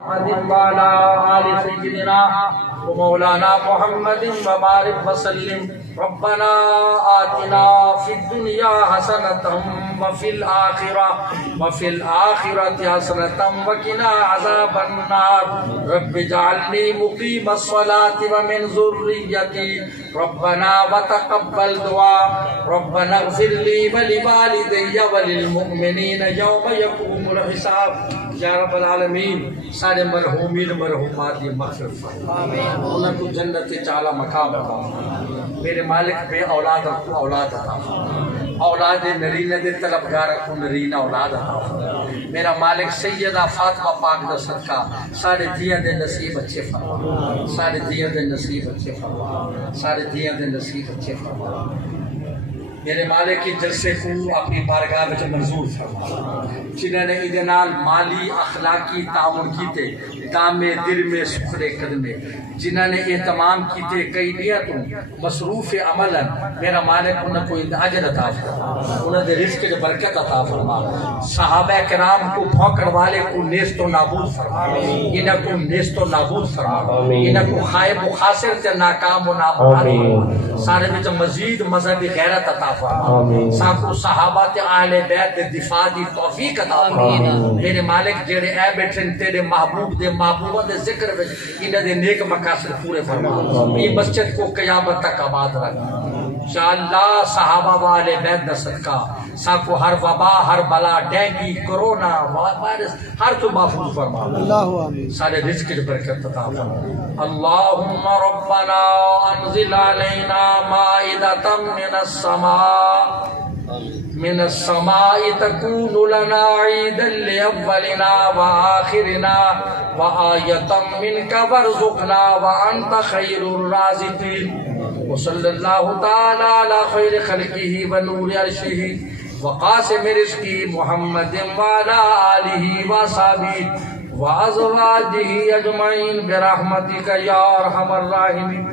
وعلى آل سيدنا ومولانا محمد وبارك وسلم. ربنا آتنا في الدنيا حسنة وفي الآخرة حسنة وقنا عذاب النار. رب اجعلني مقيم الصلاة ومن ذريتي ربنا وتقبل دعاء. ربنا اغفر لي ولوالدي وللمؤمنين يوم يقوم الحساب. یا رب العالمین سارے مرحومین مرحومات کی مغفرت فرما، انہوں کو جنت اعلیٰ مقام عطا فرما. میرے مالک بے اولاد کو اولاد عطا فرما، اولاد نرینہ دے طلبگار کو نرینہ اولاد عطا فرما. میرا مالک سیدہ فاطمہ پاک دا صدقہ سارے دیاں دے نصیب اچھے فرما، سارے دیاں دے نصیب اچھے فرما، سارے دیاں دے نصیب اچھے فرما. میرے مالک کی جلسے کو اپنی بارگاہ میں منظور فرما. جنہوں نے ادھے نال مالی اخلاقی تعاون کیتے دام دل میں سکھرے قدمے، جنہوں نے اہتمام کیتے کئی نیتوں مصروف عملاً، میرا مالک انہیں کو اجر عطا فرما، انہیں دے رزق کے برکت عطا فرما. صحابہ کرام کو بھونکڑ والے کو نیست و نابود فرما، انہیں کو نیست و نابود فرما، انہیں کو خائب و خاسر تے ناکام و نابود فرما. سارے میں مزید مذہبی غیرت عطا فرما. ساکو صحابہ تے اہل بیت دے دفاع دی توفیق عطا فرما. میرے مالک جڑے اے بیٹھن تیرے محبوب دے محبوبہ دے ذکر وچ انہاں دے نیک مقاصد پورے فرما. یہ مسجد کو قیامت تک آباد رکھ. یا اللہ صحابہ والے بیت دا صدقہ ساکو ہر وبا، ہر بلا، ڈینگی، کرونا، وائرس ہر تو محفوظ فرما. سارے رزق کی برکت عطا فرما. اللہم ربنا انزل علینا مائدۃ من السماء تكون لنا عيدا لأولنا وآخرنا وآية منك وارزقنا وأنت خير الرازقين. وصلى الله تعالى على خير خلقه ونور عرشه وقاسم رزقه محمد وعلى آله وصحبه وأزواجه أجمعين برحمتك يا أرحم الراحمين.